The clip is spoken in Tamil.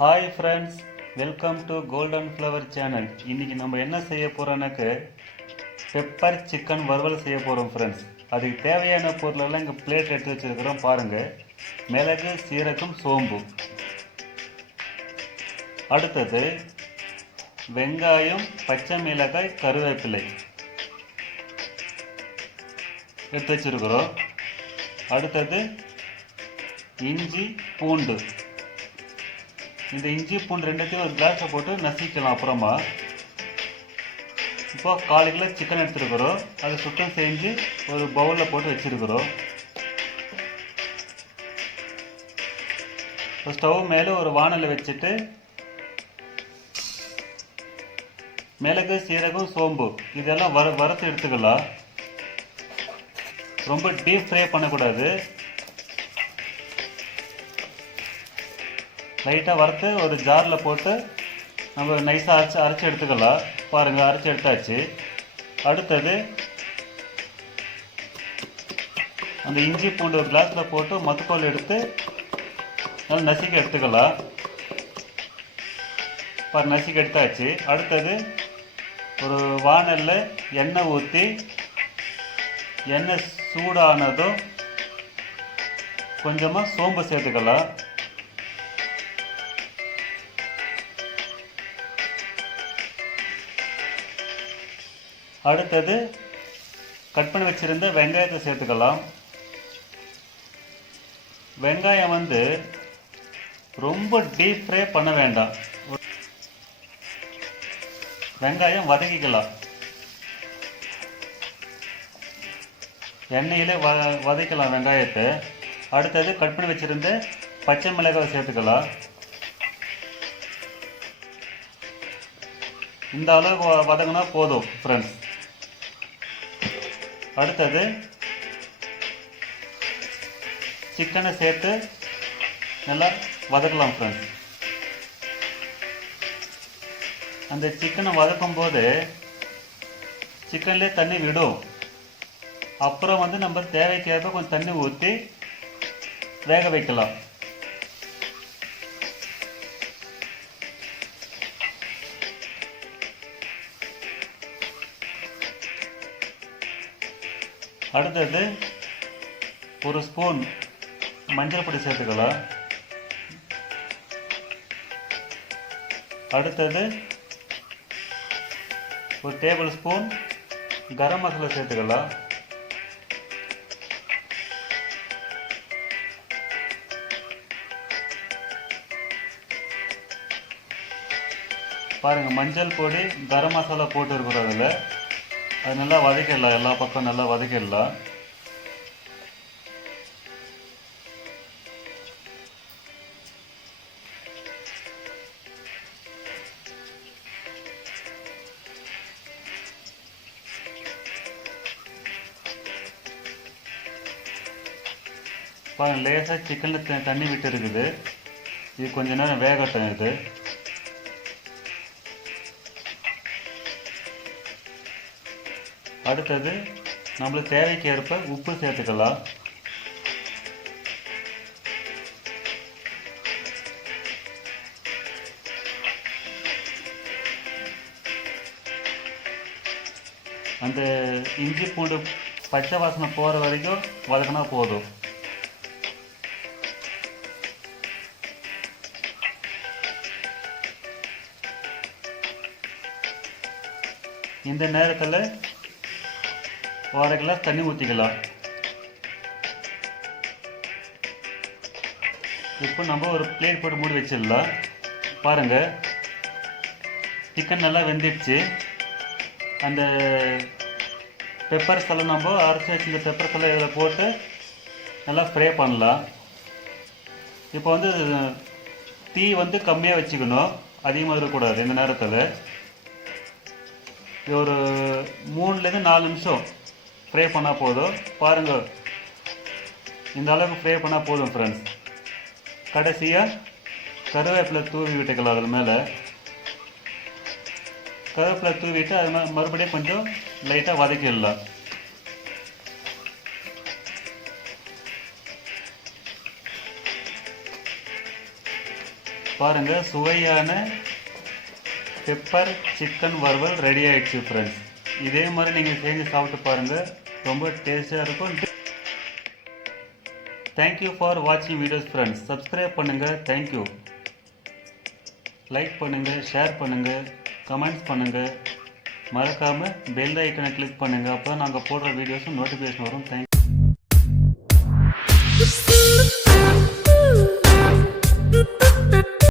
Hi friends, welcome to golden flower channel. இன்றைக்கி நம்ம என்ன செய்ய போகிறோன்னாக்க பெப்பர் சிக்கன் வறுவல் செய்ய போகிறோம் ஃப்ரெண்ட்ஸ். அதுக்கு தேவையான பொருளெல்லாம் இங்கே பிளேட் எடுத்து வச்சுருக்கிறோம் பாருங்கள். மிளகு, சீரகம், சோம்பு. அடுத்தது வெங்காயம், பச்சை மிளகாய், கருவேப்பிலை எடுத்து வச்சுருக்கிறோம். அடுத்தது இஞ்சி, பூண்டு. இந்த இஞ்சி பூண்டு ரெண்டுத்தையும் ஒரு கிளாஸில் போட்டு நசிக்கலாம். அப்புறமா இப்போ 1/4 கிலோ சிக்கன் எடுத்துருக்குறோம். அதை சுத்தம் செஞ்சு ஒரு பவுலில் போட்டு வச்சுருக்குறோம். இப்போ ஸ்டவ் மேலே ஒரு வானலை வச்சுட்டு மிளகு, சீரகம், சோம்பு இதெல்லாம் வறுத்து எடுத்துக்கலாம். ரொம்ப டீப் ஃப்ரை பண்ணக்கூடாது. லைட்டாக வறுத்து ஒரு ஜாரில் போட்டு நம்ம நைஸாக அரைச்சி எடுத்துக்கலாம். பாருங்கள், அரைச்சி எடுத்தாச்சு. அடுத்தது அந்த இஞ்சி பூண்டு ஒரு கிளாஸில் போட்டு மத்துக்கோல் எடுத்து நல்லா நசுக்கி எடுத்துக்கலாம். நசுக்கி எடுத்தாச்சு. அடுத்தது ஒரு வானலில் எண்ணெய் ஊற்றி எண்ணெய் சூடானதும் கொஞ்சமாக சோம்பு சேர்த்துக்கலாம். அடுத்தது கட் பண்ணி வச்சுருந்த வெங்காயத்தை சேர்த்துக்கலாம். வெங்காயம் ரொம்ப டீப் ஃப்ரை பண்ண வேண்டாம். வெங்காயம் வதக்கிக்கலாம். எண்ணெயில் வதக்கலாம் வெங்காயத்தை. அடுத்தது கட் பண்ணி வச்சுருந்த பச்சை மிளகாய் சேர்த்துக்கலாம். இந்த அளவுக்கு வதங்கினா போதும் ஃப்ரெண்ட்ஸ். அடுத்தது சிக்கனை சேர்த்து நல்லா வதக்கலாம் ஃப்ரெண்ட்ஸ். அந்த சிக்கனை வதக்கும் போது சிக்கன்லேயே தண்ணி விடும். அப்புறம் நம்ம தேவைக்கேற்ப கொஞ்சம் தண்ணி ஊற்றி வேக வைக்கலாம். அடுத்தது ஒரு ஸ்பூன் மஞ்சள் பொடி சேர்த்துக்கலாம். அடுத்தது ஒரு டேபிள் ஸ்பூன் கரம் மசாலா சேர்த்துக்கலாம். பாருங்கள், மஞ்சள் பொடி, கரம் மசாலா போட்டு இருக்கிறோம். அதில் அது நல்லா வதக்கிடலாம். எல்லா பக்கம் நல்லா வதக்கிடலாம். பாருங்கள், லேசாக சிக்கனில் தண்ணி விட்டு இருக்குது. இது கொஞ்ச நேரம் வேகட்டும். இது அடுத்தது நம்மளுக்கு தேவைக்கு ஏற்ப உப்பு சேர்த்துக்கலாம். அந்த இஞ்சி பூண்டு பச்சை வாசனை போகிற வரைக்கும் வதக்கினா போதும். இந்த நேரத்தில் 1/2 கிளாஸ் தண்ணி ஊற்றிக்கலாம். இப்போ நம்ம ஒரு பிளேட் போட்டு மூடி வச்சிடலாம். பாருங்கள், சிக்கன் நல்லா வெந்துடுச்சு. அந்த பெப்பர்ஸ் எல்லாம் நம்ம அரைச்சி வச்சுருந்த பெப்பர்ஸ் எல்லாம் இதில் போட்டு நல்லா ஃப்ரை பண்ணலாம். இப்போ தீ கம்மியாக வச்சுக்கணும், அதிகமாக இருக்கக்கூடாது. இந்த நேரத்தில் ஒரு 3லேருந்து 4 நிமிஷம் ஃப்ரை பண்ணால் போதும். பாருங்கள், இந்த அளவுக்கு ஃப்ரை பண்ணால் போதும் ஃப்ரெண்ட்ஸ். கடைசியாக கருவேப்பிலை தூவி விட்டுக்கலாம். அதில் மேலே கருவேப்பிலை தூவிட்டு அது மறுபடியும் கொஞ்சம் லைட்டாக வதக்கிடலாம். பாருங்கள், சுவையான பெப்பர் சிக்கன் வறுவல் ரெடி ஆகிடுச்சு ஃப்ரெண்ட்ஸ். இதே மாதிரி நீங்கள் செஞ்சு சாப்பிட்டு பாருங்கள், ரொம்ப டேஸ்ட்டாக இருக்கும். தேங்க்யூ ஃபார் வாட்சிங் வீடியோஸ் ஃப்ரெண்ட்ஸ். சப்ஸ்கிரைப் பண்ணுங்கள். தேங்க்யூ. லைக் பண்ணுங்கள், ஷேர் பண்ணுங்கள், கமெண்ட்ஸ் பண்ணுங்கள். மறக்காமல் பெல் ஐக்கனை கிளிக் பண்ணுங்கள். அப்போ தான் நாங்கள் போடுற வீடியோஸும் நோட்டிஃபிகேஷன் வரும். தேங்க்யூ.